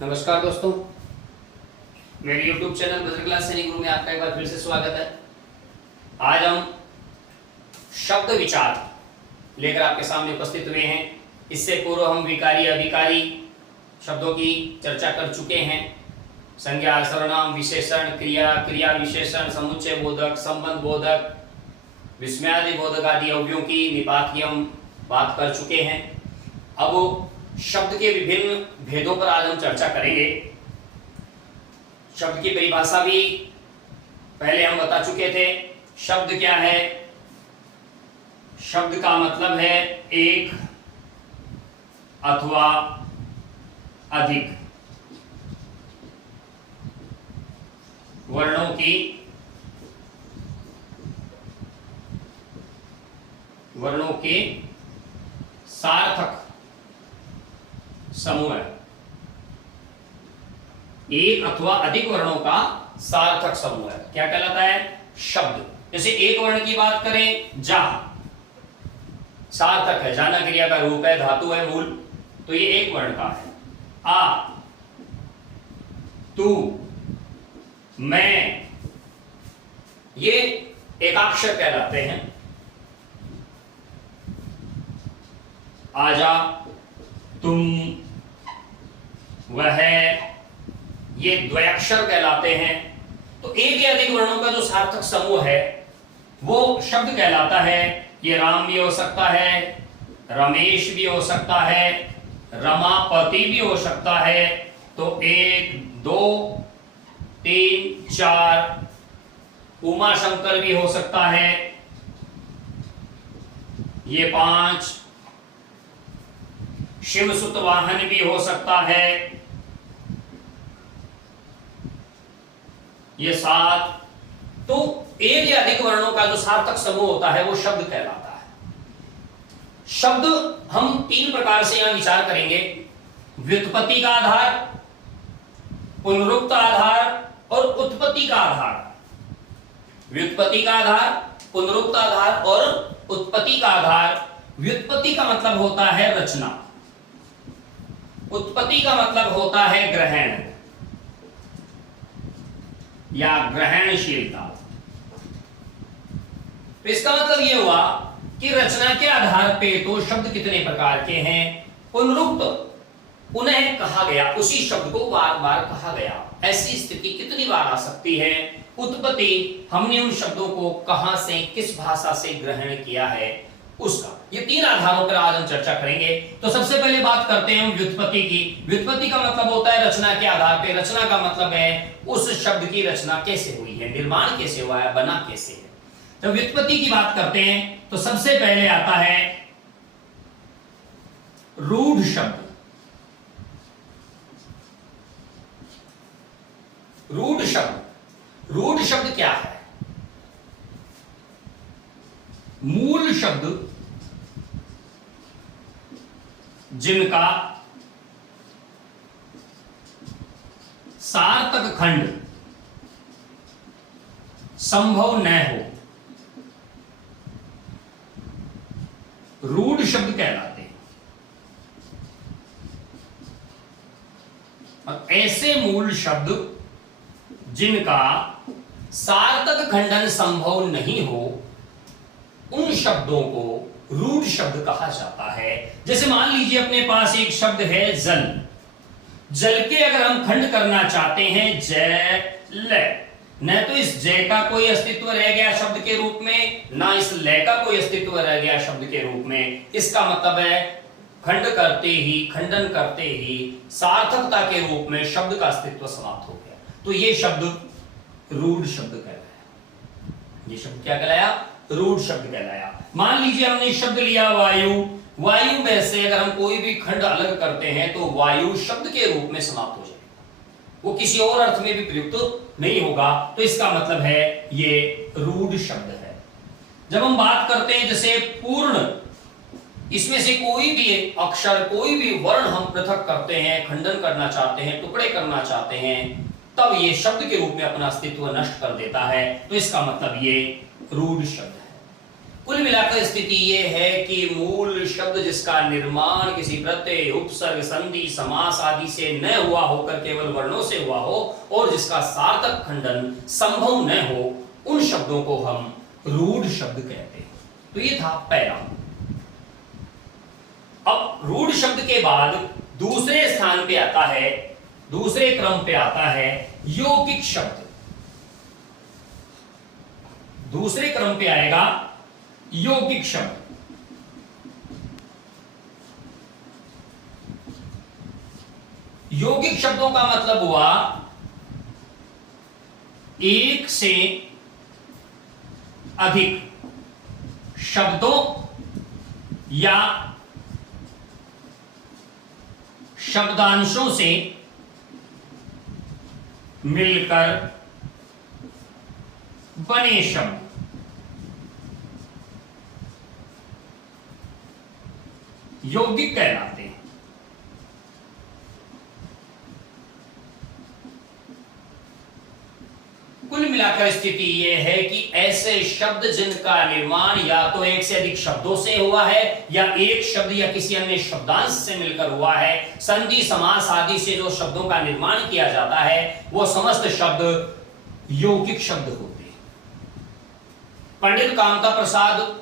नमस्कार दोस्तों, मेरे YouTube चैनल बजर क्लास सैनिक गुरु में आपका एक बार फिर से स्वागत है। आज हम शब्द विचार लेकर आपके सामने उपस्थित हुए हैं। इससे पूर्व हम विकारी अभिकारी शब्दों की चर्चा कर चुके हैं। संज्ञा, सर्वनाम, विशेषण, क्रिया, क्रिया विशेषण, समुच्चय बोधक, संबंध बोधक, विस्मयादि बोधक आदि अवयवों की निपात की हम बात कर चुके हैं। अब शब्द के विभिन्न भेदों पर आज हम चर्चा करेंगे। शब्द की परिभाषा भी पहले हम बता चुके थे। शब्द क्या है? शब्द का मतलब है एक अथवा अधिक वर्णों के सार्थक समूह है। एक अथवा अधिक वर्णों का सार्थक समूह है। क्या कहलाता है? शब्द। जैसे एक वर्ण की बात करें, जा, सार्थक है, जाना क्रिया का रूप है, धातु है मूल, तो ये एक वर्ण का है। आ, तू, मैं, ये एकाक्षर कहलाते हैं। आजा, तुम, वह, ये द्वयाक्षर कहलाते हैं। तो एक या अधिक वर्णों का जो सार्थक समूह है वो शब्द कहलाता है। ये राम भी हो सकता है, रमेश भी हो सकता है, रमापति भी हो सकता है। तो 1, 2, 3, 4, उमा शंकर भी हो सकता है। ये 5, शिव सुत वाहन भी हो सकता है। ये 7। तो एक या अधिक वर्णों का जो सार्थक समूह होता है वो शब्द कहलाता है। शब्द हम 3 प्रकार से यहां विचार करेंगे: व्युत्पत्ति का आधार, पुनरुक्त आधार और उत्पत्ति का आधार। व्युत्पत्ति का आधार, पुनरुक्त आधार और उत्पत्ति का आधार। व्युत्पत्ति का मतलब होता है रचना, उत्पत्ति का मतलब होता है ग्रहण या ग्रहणशीलता। तो इसका मतलब यह हुआ कि रचना के आधार पे तो शब्द कितने प्रकार के हैं। पुनरुक्त, उन्हें कहा गया, उसी शब्द को बार बार कहा गया, ऐसी स्थिति कितनी बार आ सकती है। उत्पत्ति, हमने उन शब्दों को कहां से, किस भाषा से ग्रहण किया है उसका। ये 3 आधारों पर आज हम चर्चा करेंगे। तो सबसे पहले बात करते हैं हम व्युत्पत्ति की। व्युत्पत्ति का मतलब होता है रचना के आधार पे। रचना का मतलब है उस शब्द की रचना कैसे हुई है, निर्माण कैसे हुआ है, बना कैसे है। तो व्युत्पत्ति की बात करते हैं तो सबसे पहले आता है रूढ़ शब्द। रूढ़ शब्द, रूढ़ शब्द क्या है? मूल शब्द जिनका सार्थक खंड संभव न हो, रूढ़ शब्द कहलाते हैं। और ऐसे मूल शब्द जिनका सार्थक खंडन संभव नहीं हो, उन शब्दों को रूढ़ शब्द कहा जाता है। जैसे मान लीजिए अपने पास एक शब्द है जल। जल के अगर हम खंड करना चाहते हैं जय, न तो इस जय का कोई अस्तित्व रह गया शब्द के रूप में, ना इस लय का कोई अस्तित्व रह गया शब्द के रूप में। इसका मतलब है खंड करते ही, खंडन करते ही सार्थकता के रूप में शब्द का अस्तित्व समाप्त हो गया। तो ये शब्द रूढ़ शब्द कहलाया। ये शब्द क्या कहलाया? रूढ़ शब्द कहलाया। मान लीजिए हमने शब्द लिया वायु। वायु में से अगर हम कोई भी खंड अलग करते हैं तो वायु शब्द के रूप में समाप्त हो जाएगा, वो किसी और अर्थ में भी प्रयुक्त नहीं होगा। तो इसका मतलब है ये रूढ़ शब्द है। जब हम बात करते हैं जैसे पूर्ण, इसमें से कोई भी अक्षर, कोई भी वर्ण हम पृथक करते हैं, खंडन करना चाहते हैं, टुकड़े करना चाहते हैं, तब ये शब्द के रूप में अपना अस्तित्व नष्ट कर देता है। तो इसका मतलब ये रूढ़ शब्द है। कुल मिलाकर स्थिति यह है कि मूल शब्द जिसका निर्माण किसी प्रत्यय, उपसर्ग, संधि, समास आदि से न हुआ होकर केवल वर्णों से हुआ हो और जिसका सार्थक खंडन संभव न हो, उन शब्दों को हम रूढ़ शब्द कहते हैं। तो ये था पहला। अब रूढ़ शब्द के बाद दूसरे स्थान पे आता है, दूसरे क्रम पे आता है यौगिक शब्द। दूसरे क्रम पे आएगा यौगिक शब्द। यौगिक शब्दों का मतलब हुआ एक से अधिक शब्दों या शब्दांशों से मिलकर बने शब्द। यौगिक कहलाते हैं। कुल मिलाकर स्थिति यह है कि ऐसे शब्द जिनका निर्माण या तो एक से अधिक शब्दों से हुआ है या एक शब्द या किसी अन्य शब्दांश से मिलकर हुआ है, संधि, समास आदि से जो शब्दों का निर्माण किया जाता है, वो समस्त शब्द यौगिक शब्द होते हैं। पंडित कामता प्रसाद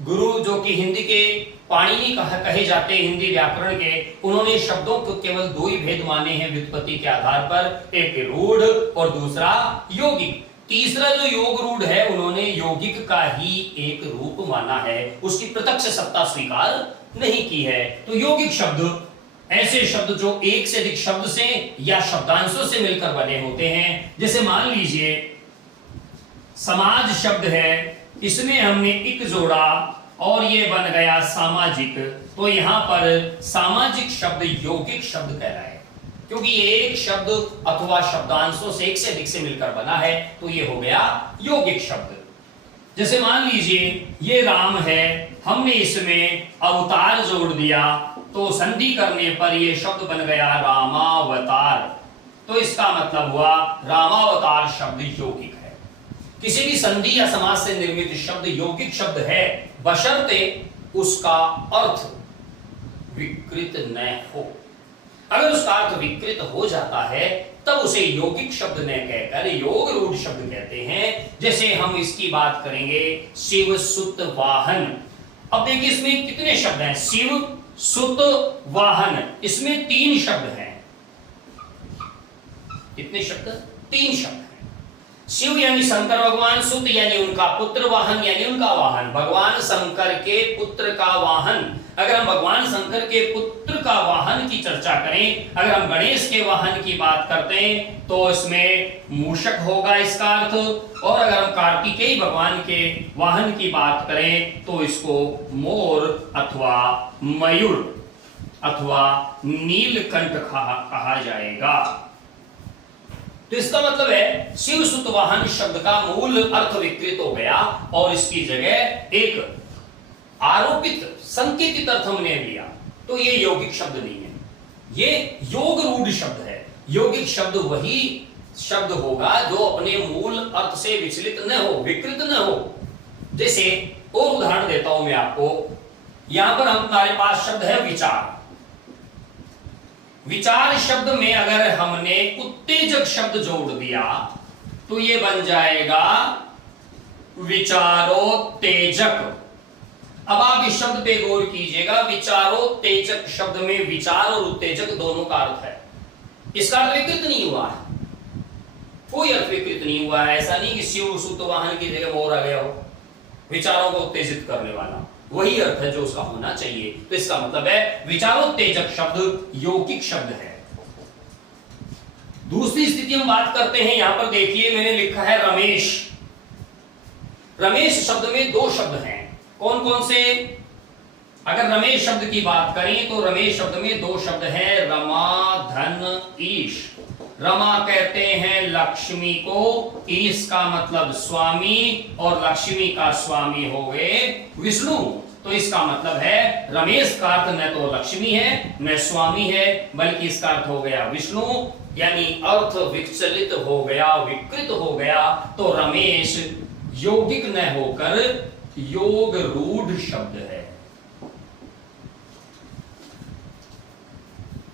गुरु, जो कि हिंदी के पाणिनि कहे जाते हैं, हिंदी व्याकरण के, उन्होंने शब्दों को केवल दो ही भेद माने हैं व्युत्पत्ति के आधार पर, एक रूढ़ और दूसरा यौगिक। तीसरा जो योग रूढ़ है, उन्होंने यौगिक का ही एक रूप माना है, उसकी प्रत्यक्ष सत्ता स्वीकार नहीं की है। तो यौगिक शब्द ऐसे शब्द जो एक से अधिक शब्द से या शब्दांशों से मिलकर बने होते हैं। जैसे मान लीजिए समाज शब्द है, इसमें हमने इक जोड़ा और ये बन गया सामाजिक, तो यहां पर सामाजिक शब्द यौगिक शब्द कहलाए, क्योंकि ये एक शब्द अथवा शब्दांशों से एक से अधिक से मिलकर बना है, तो ये हो गया यौगिक शब्द। जैसे मान लीजिए ये राम है, हमने इसमें अवतार जोड़ दिया, तो संधि करने पर ये शब्द बन गया रामावतार, तो इसका मतलब हुआ रामावतार शब्द यौगिक है। किसी भी संधि या समास से निर्मित शब्द यौगिक शब्द है, बशर्ते उसका अर्थ विकृत न हो। अगर उसका अर्थ विकृत हो जाता है तब उसे यौगिक शब्द न कहकर योग रूढ़ शब्द कहते हैं। जैसे हम इसकी बात करेंगे शिव सुत वाहन। अब देखिए इसमें कितने शब्द हैं, शिव सुत वाहन, इसमें 3 शब्द हैं। कितने शब्द? 3 शब्द। शिव यानी शंकर भगवान, सुत यानी उनका पुत्र, वाहन यानी उनका वाहन, भगवान शंकर के पुत्र का वाहन। अगर हम भगवान शंकर के पुत्र का वाहन की चर्चा करें, अगर हम गणेश के वाहन की बात करते हैं तो इसमें मूषक होगा इसका अर्थ, और अगर हम कार्तिकेय भगवान के वाहन की बात करें तो इसको मोर अथवा मयूर अथवा नीलकंठ कहा जाएगा। तो इसका मतलब है शिव सुत वाहन शब्द का मूल अर्थ विकृत हो गया और इसकी जगह एक आरोपित संकेतित अर्थ हमने लिया, तो ये यौगिक शब्द नहीं है, ये योग रूढ़ शब्द है। यौगिक शब्द वही शब्द होगा जो अपने मूल अर्थ से विचलित न हो, विकृत न हो। जैसे और उदाहरण देता हूं मैं आपको, यहां पर हमारे पास शब्द है विचार। विचार शब्द में अगर हमने उत्तेजक शब्द जोड़ दिया तो ये बन जाएगा विचारोत्तेजक। अब आप इस शब्द पे गौर कीजिएगा, विचारोत्तेजक शब्द में विचार और उत्तेजक दोनों का अर्थ है। इसका अर्थ विकृत नहीं हुआ है, कोई अर्थ विकृत नहीं हुआ है। ऐसा नहीं कि शिव सुत वाहन की जगह मोर आ गया हो, विचारों को उत्तेजित करने वाला, वही अर्थ है जो उसका होना चाहिए। तो इसका मतलब है विचारोत्तेजक शब्द यौगिक शब्द है। दूसरी स्थिति हम बात करते हैं, यहां पर देखिए मैंने लिखा है रमेश। रमेश शब्द में 2 शब्द हैं, कौन कौन से? अगर रमेश शब्द की बात करें तो रमेश शब्द में 2 शब्द हैं, रमा धन ईश। रमा कहते हैं लक्ष्मी को, ईश का मतलब स्वामी, और लक्ष्मी का स्वामी हो गए विष्णु। तो इसका मतलब है रमेश का अर्थ न तो लक्ष्मी है न स्वामी है, बल्कि इसका अर्थ हो गया विष्णु, यानी अर्थ विचलित हो गया, विकृत हो गया। तो रमेश यौगिक न होकर योग रूढ़ शब्द है।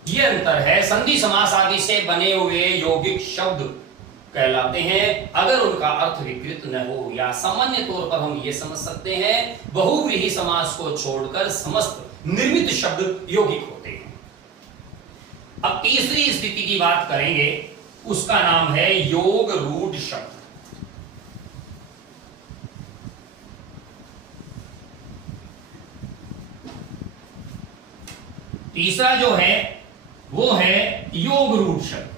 ये अंतर है। संधि समास आदि से बने हुए यौगिक शब्द कहलाते हैं अगर उनका अर्थ विकृत न हो, या सामान्य तौर पर हम ये समझ सकते हैं बहुव्रीहि समास को छोड़कर समस्त निर्मित शब्द यौगिक होते हैं। अब तीसरी स्थिति की बात करेंगे, उसका नाम है योग रूढ़ शब्द। तीसरा जो है वो है योग रूढ़ शब्द।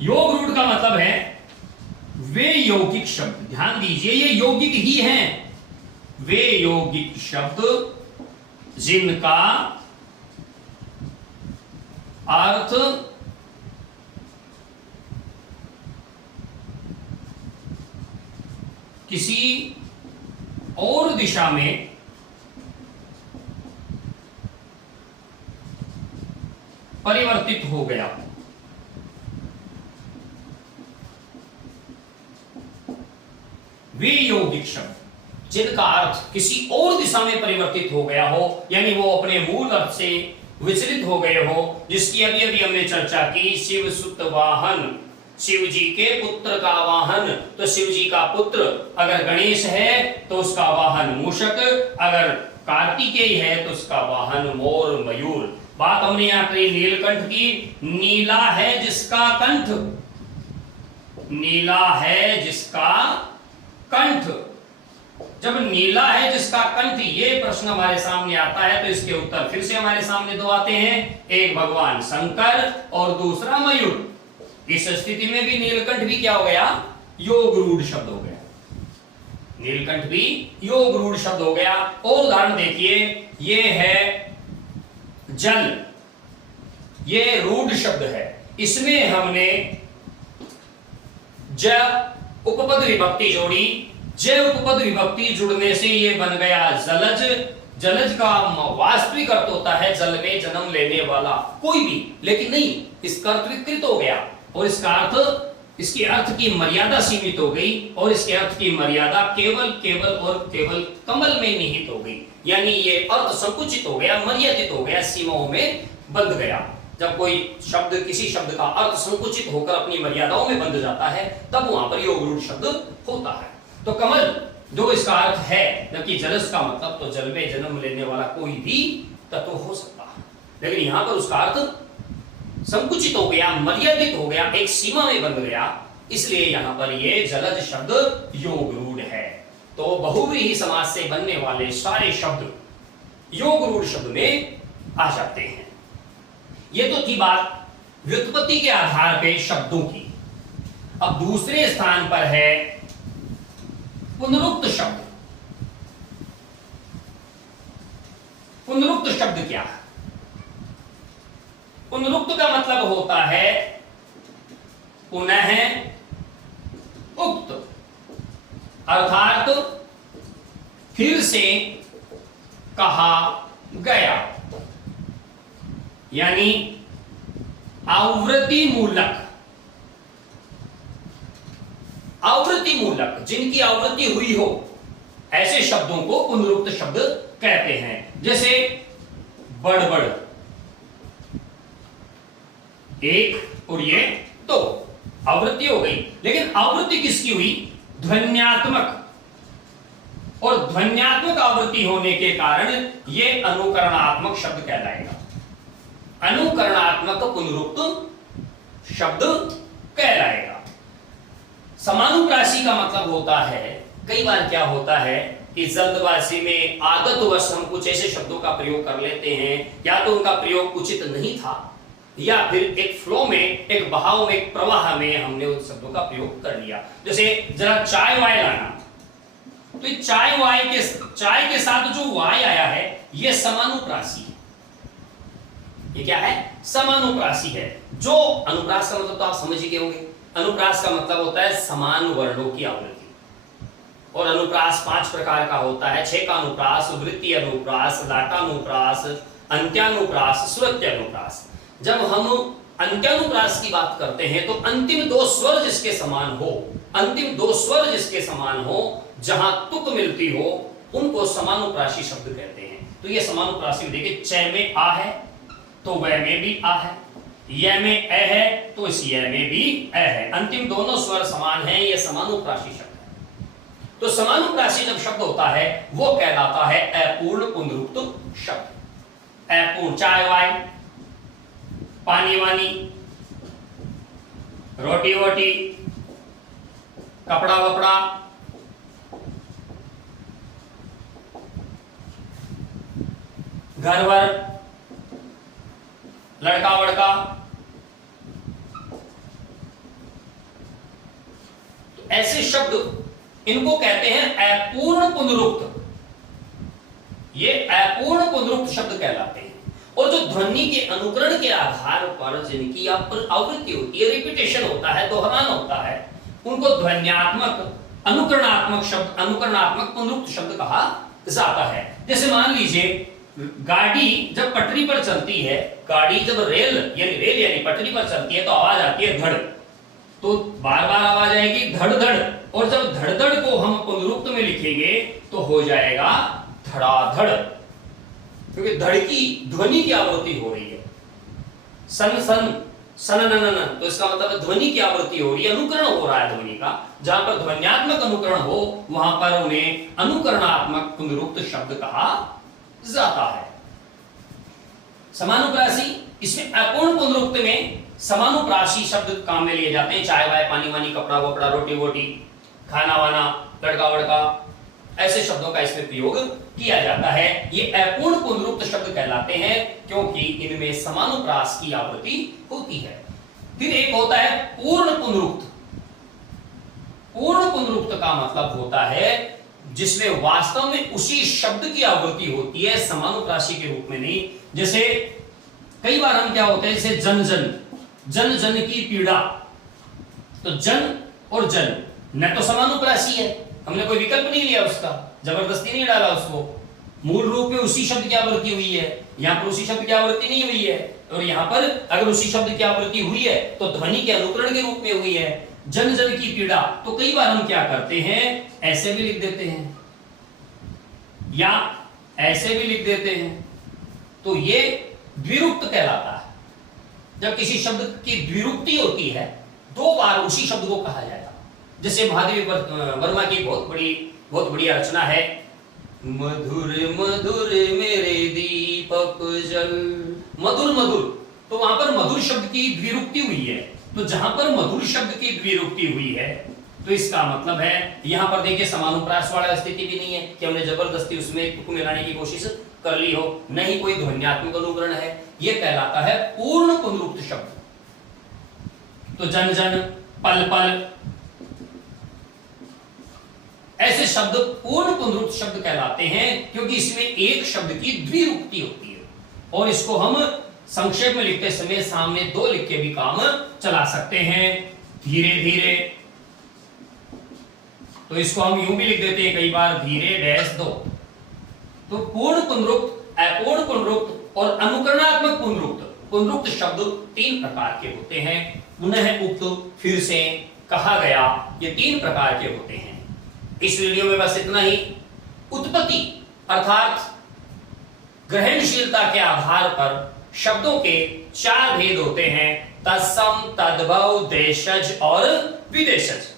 योग रूढ़ का मतलब है वे यौगिक शब्द, ध्यान दीजिए ये यौगिक ही हैं, वे यौगिक शब्द जिनका अर्थ किसी और दिशा में परिवर्तित हो गया। वे यौगिक शब्द जिनका अर्थ किसी और दिशा में परिवर्तित हो गया हो, यानी वो अपने मूल अर्थ से विचलित हो गए हो, जिसकी अभी अभी हमने चर्चा की। शिव सुत वाहन, शिव जी के पुत्र का वाहन, तो शिव जी का पुत्र अगर गणेश है तो उसका वाहन मूषक, अगर कार्तिकेय है तो उसका वाहन मोर मयूर। बात हमने यहां करी नीलकंठ की। नीला है जिसका कंठ, नीला है जिसका कंठ। जब नीला है जिसका कंठ ये प्रश्न हमारे सामने आता है तो इसके उत्तर फिर से हमारे सामने दो आते हैं, एक भगवान शंकर और दूसरा मयूर। इस स्थिति में भी नीलकंठ भी क्या हो गया? योग रूढ़ शब्द हो गया। नीलकंठ भी योग रूढ़ शब्द हो गया। और उदाहरण देखिए, ये है जल, ये रूढ़ शब्द है। इसमें हमने ज उपपद विभक्ति जोड़ी। ज उपपद विभक्ति जुड़ने से ये बन गया जलज। जलज का वास्तविक अर्थ होता है जल में जन्म लेने वाला कोई भी, लेकिन नहीं, इसका अर्थ विकृत हो गया और इसका अर्थ, इसके अर्थ की मर्यादा सीमित हो गई और इसके अर्थ की मर्यादा केवल केवल और केवल कमल में निहित हो गई। यानी ये अर्थ संकुचित हो गया, मर्यादित हो गया, सीमाओं में बंध गया। जब कोई शब्द, किसी शब्द का अर्थ संकुचित होकर अपनी मर्यादाओं में बंध जाता है तब वहां पर योग रूढ़ शब्द होता है। तो कमल जो इसका अर्थ है, जबकि जलज का मतलब तो जल में जन्म लेने वाला कोई भी तत्व हो सकता है, लेकिन यहां पर उसका अर्थ संकुचित हो गया, मर्यादित हो गया, एक सीमा में बंध गया, इसलिए यहां पर ये जलज शब्द योग रूढ़ है। तो बहुव्रीहि समास से बनने वाले सारे शब्द योग रूढ़ शब्द में आ जाते हैं। ये तो थी बात व्युत्पत्ति के आधार पे शब्दों की। अब दूसरे स्थान पर है पुनरुक्त शब्द। पुनरुक्त शब्द क्या है? पुनरुक्त का मतलब होता है पुनः उक्त, अर्थात फिर से कहा गया, यानी आवृत्ति मूलक। आवृत्ति मूलक, जिनकी आवृत्ति हुई हो, ऐसे शब्दों को पुनरुक्त शब्द कहते हैं। जैसे बड़बड़, एक और ये दो, आवृत्ति हो गई। लेकिन आवृत्ति किसकी हुई? ध्वन्यात्मक, और ध्वन्यात्मक आवृत्ति होने के कारण ये अनुकरणात्मक शब्द कहलाएगा। अनुकरणात्मक पुनरुक्त शब्द कहलाएगा। समानुप्रासी का मतलब होता है, कई बार क्या होता है कि जल्दबाजी में आदतवश हम कुछ ऐसे शब्दों का प्रयोग कर लेते हैं, या तो उनका प्रयोग उचित नहीं था, या फिर एक फ्लो में, एक बहाव में, एक प्रवाह में हमने उन शब्दों का प्रयोग कर लिया। जैसे जरा चाय वाय लाना, तो चाय वाय के, चाय के साथ जो वाय आया है यह समानुप्रासी है। ये क्या है? समानुप्रासी है। जो अनुप्रास का मतलब तो आप समझ ही गए होंगे। अनुप्रास का मतलब होता है समान वर्णों की आवृत्ति, और अनुप्रास 5 प्रकार का होता है। छेकानुप्रास, वृत्ति अनुप्रास, लाटानुप्रास, अंत्यानुप्रास, श्रुत्यानुप्रास। जब हम अंत्यानुप्रास की बात करते हैं तो अंतिम दो स्वर जिसके समान हो, अंतिम दो स्वर जिसके समान हो, जहां तुक मिलती हो, उनको समानुप्रासी शब्द कहते हैं। तो ये समानुप्रासी देखिए, च में आ है तो वह में भी आ है, य में ए है तो इस य में भी ए है, अंतिम दोनों स्वर समान हैं, ये समानुप्रासी शब्द है। तो समानुप्रासी जब शब्द होता है वो कहलाता है अपूर्ण पुनरुक्त शब्द। अपूर्ण, चाय वाय, पानी वानी, रोटी वोटी, कपड़ा वपड़ा, घर वर, लड़का वड़का, तो ऐसे शब्द इनको कहते हैं अपूर्ण पुनरुक्त। ये अपूर्ण पुनरुक्त शब्द कहलाते हैं। और जो ध्वनि के अनुकरण के आधार पर जिनकी आवृत्ति होती है, रिपीटेशन होता है, दोहरान होता है, उनको ध्वन्यात्मक अनुकरणात्मक शब्द, अनुकरणात्मक पुनरुक्त शब्द कहा जाता है। जैसे मान लीजिए गाड़ी जब पटरी पर चलती है, गाड़ी जब रेल यानी पटरी पर चलती है तो आवाज आती है धड़, तो बार बार आवाज आएगी धड़ धड़, और जब धड़ धड़ को हम पुनरुक्त में लिखेंगे तो हो जाएगा धड़ाधड़, क्योंकि धड़ की ध्वनि की आवृत्ति हो रही है। सन सन सन न न, तो इसका मतलब ध्वनि की आवृत्ति हो रही है, अनुकरण हो रहा है ध्वनि का। जहां पर ध्वन्यात्मक अनुकरण हो वहां पर उन्हें अनुकरणात्मक पुनरुक्त शब्द कहा जाता है। समानुप्रासी, इसमें अपूर्ण पुनरुक्त में समानुप्रासी शब्द काम में लिए जाते हैं। चाय वाय, पानी वानी, कपड़ा वपड़ा, रोटी वोटी, खाना वाना, लड़का वड़का, ऐसे शब्दों का इसमें प्रयोग किया जाता है। ये अपूर्ण पुनरुक्त शब्द कहलाते हैं क्योंकि इनमें समानुप्रास की आवृत्ति होती है। फिर एक होता है पूर्ण पुनरुक्त। पूर्ण पुनरुक्त का मतलब होता है जिसमें वास्तव में उसी शब्द की आवृत्ति होती है, समानुप्रासी के रूप में नहीं। जैसे कई बार हम क्या होते हैं, जैसे जन जन, जन जन की पीड़ा, तो जन और जन न तो समानुप्रासी है, हमने कोई विकल्प नहीं लिया उसका, जबरदस्ती नहीं डाला उसको, मूल रूप में उसी शब्द की आवृत्ति हुई है, यहां पर उसी शब्द की आवृत्ति नहीं हुई है। और यहां पर अगर उसी शब्द की आवृत्ति हुई है तो ध्वनि के अनुकरण के रूप में हुई है। जन जन की पीड़ा, तो कई बार हम क्या करते हैं, ऐसे भी लिख देते हैं या ऐसे भी लिख देते हैं, तो ये द्विरुक्त कहलाता है। जब किसी शब्द की द्विरुक्ति होती है, दो बार उसी शब्द को कहा जाएगा। जैसे महादेवी वर्मा की बहुत बड़ी रचना है, मधुर मधुर मेरे दीपक जल, मधुर मधुर, तो वहां पर मधुर शब्द की द्विरुक्ति हुई है। तो जहां पर मधुर शब्द की द्विरुक्ति हुई है तो इसका मतलब है यहां पर देखिए समानुप्रास वाला स्थिति भी नहीं है कि हमने जबरदस्ती उसमें तुक मिलाने की कोशिश कर ली हो, नहीं कोई ध्वन्यात्मक अनुकरण है, यह कहलाता है पूर्ण पुनरुक्त शब्द। तो जन जन, पल पल, ऐसे शब्द पूर्ण पुनरुक्त शब्द कहलाते हैं क्योंकि इसमें एक शब्द की द्विरुक्ति होती है। और इसको हम संक्षेप में लिखते समय सामने दो लिख के भी काम चला सकते हैं, धीरे धीरे, तो इसको हम यूं भी लिख देते हैं कई बार, धीरे डैश दो। तो पूर्ण पुनरुक्त, अपूर्ण पुनरुक्त और अनुकरणात्मक पुनरुक्त, पुनरुक्त शब्द तीन प्रकार के होते हैं। पुनः उक्त, फिर से, कहा गया, ये तीन प्रकार के होते हैं। इस वीडियो में बस इतना ही। उत्पत्ति अर्थात ग्रहणशीलता के आधार पर शब्दों के चार भेद होते हैं, तत्सम, तद्भव, देशज और विदेशज।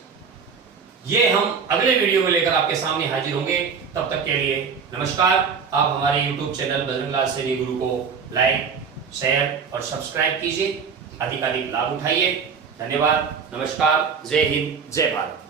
ये हम अगले वीडियो में लेकर आपके सामने हाजिर होंगे। तब तक के लिए नमस्कार। आप हमारे YouTube चैनल बजरंगलाल सैनी गुरु को लाइक, शेयर और सब्सक्राइब कीजिए, अधिकाधिक लाभ उठाइए। धन्यवाद, नमस्कार, जय हिंद, जय भारत।